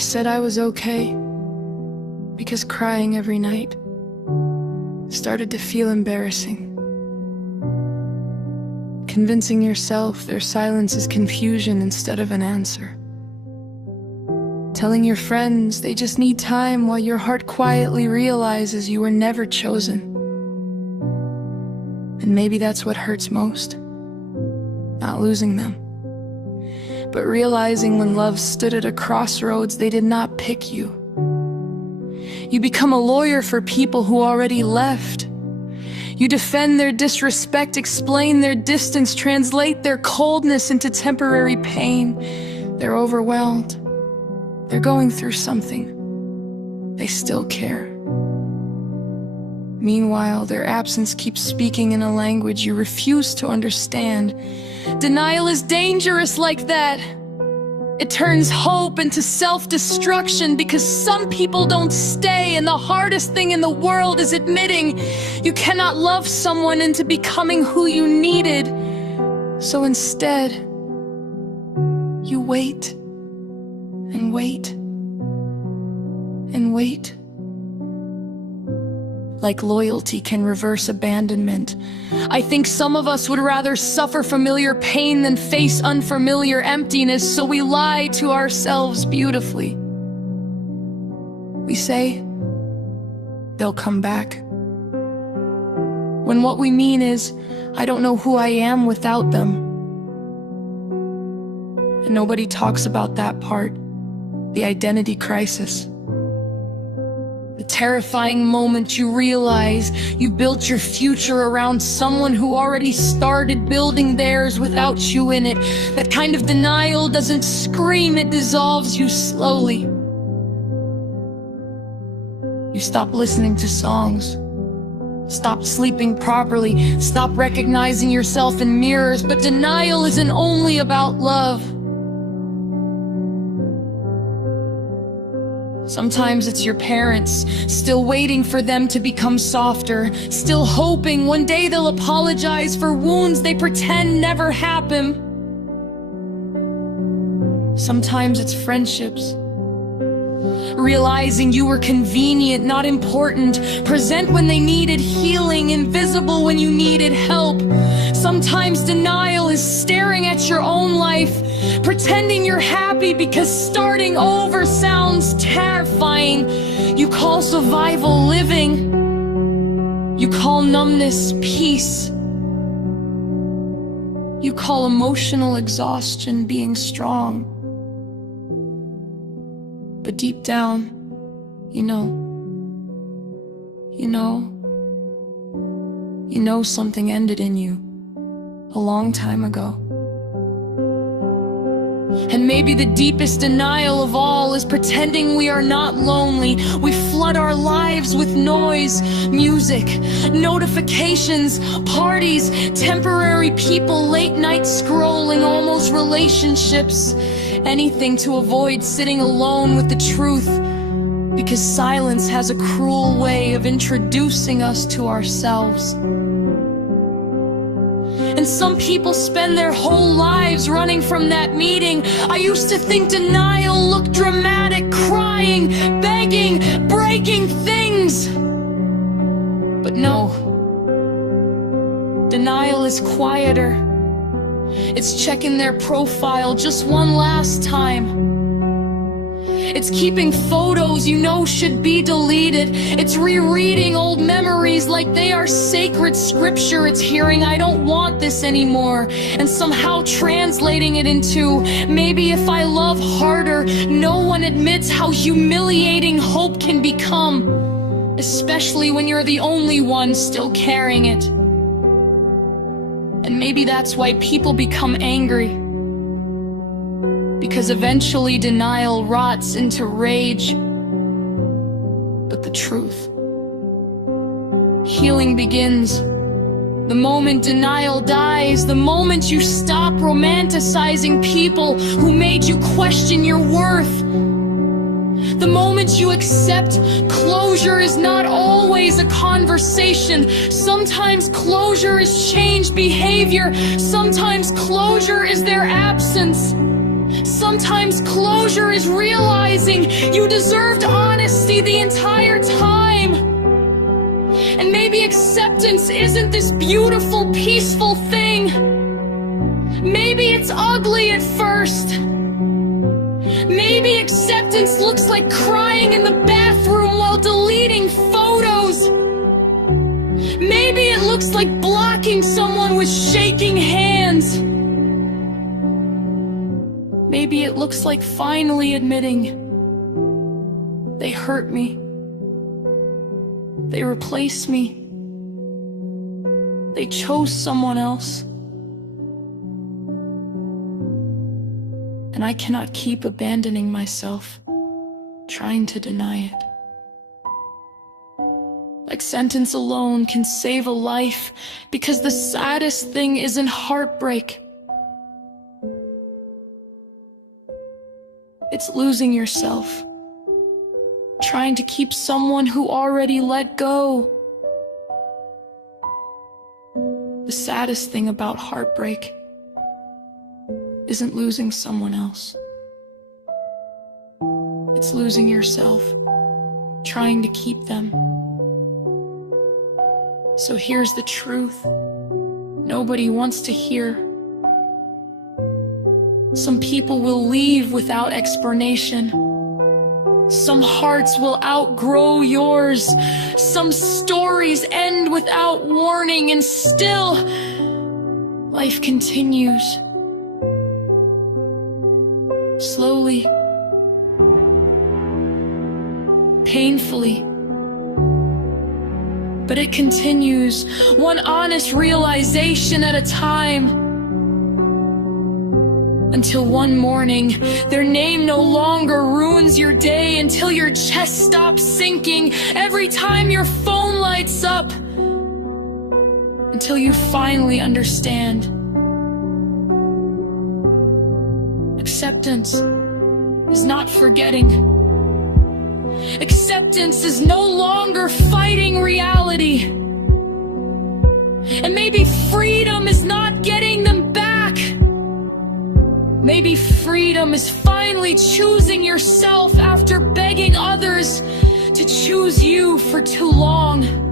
said I was okay because crying every night started to feel embarrassing. Convincing yourself their silence is confusion instead of an answer. Telling your friends they just need time while your heart quietly realizes you were never chosen. And maybe that's what hurts most. Not losing them, but realizing when love stood at a crossroads, they did not pick you. You become a lawyer for people who already left. You defend their disrespect, explain their distance, translate their coldness into temporary pain. They're overwhelmed. They're going through something. They still care. Meanwhile, their absence keeps speaking in a language you refuse to understand. Denial is dangerous like that. It turns hope into self-destruction because some people don't stay, and the hardest thing in the world is admitting you cannot love someone into becoming who you needed. So instead, you wait and wait and wait. Like loyalty can reverse abandonment, I think some of us would rather suffer familiar pain than face unfamiliar emptiness, so we lie to ourselves beautifully. We say, they'll come back, when what we mean is, I don't know who I am without them. And nobody talks about that part, the identity crisis. The terrifying moment you realize you built your future around someone who already started building theirs without you in it. That kind of denial doesn't scream, it dissolves you slowly. You stop listening to songs, stop sleeping properly, stop recognizing yourself in mirrors, but denial isn't only about love. Sometimes it's your parents, still waiting for them to become softer, still hoping one day they'll apologize for wounds they pretend never happened. Sometimes it's friendships, realizing you were convenient, not important, present when they needed healing, invisible when you needed help. Sometimes denial is staring at your own life, pretending you're happy because starting over sounds terrifying. You call survival living. You call numbness peace. You call emotional exhaustion being strong. But deep down, you know something ended in you a long time ago. And maybe the deepest denial of all is pretending we are not lonely. We flood our lives with noise, music, notifications, parties, temporary people, late night scrolling, almost relationships. Anything to avoid sitting alone with the truth, because silence has a cruel way of introducing us to ourselves. And some people spend their whole lives running from that meeting. I used to think denial looked dramatic, crying, begging, breaking things. But no, denial is quieter. It's checking their profile just one last time. It's keeping photos you know should be deleted. It's rereading old memories like they are sacred scripture. It's hearing, I don't want this anymore, and somehow translating it into, maybe if I love harder. No one admits how humiliating hope can become, especially when you're the only one still carrying it. And maybe that's why people become angry. Because eventually denial rots into rage. But the truth, healing begins the moment denial dies, the moment you stop romanticizing people who made you question your worth. The moment you accept closure is not always a conversation. Sometimes closure is changed behavior. Sometimes closure is their absence. Sometimes closure is realizing you deserved honesty the entire time. And maybe acceptance isn't this beautiful, peaceful thing. Maybe it's ugly at first. Maybe acceptance looks like crying in the bathroom while deleting photos. Maybe it looks like blocking someone with shaking hands. Maybe it looks like finally admitting they hurt me. They replaced me. They chose someone else. And I cannot keep abandoning myself, trying to deny it. Acceptance alone can save a life, because the saddest thing isn't heartbreak. It's losing yourself, trying to keep someone who already let go. The saddest thing about heartbreak isn't losing someone else. It's losing yourself, trying to keep them. So here's the truth nobody wants to hear. Some people will leave without explanation. Some hearts will outgrow yours. Some stories end without warning, and still, life continues. Slowly, painfully, but it continues, one honest realization at a time. Until one morning, their name no longer ruins your day, until your chest stops sinking every time your phone lights up, until you finally understand. Acceptance is not forgetting. Acceptance is no longer fighting reality. And maybe freedom is not getting them back. Maybe freedom is finally choosing yourself after begging others to choose you for too long.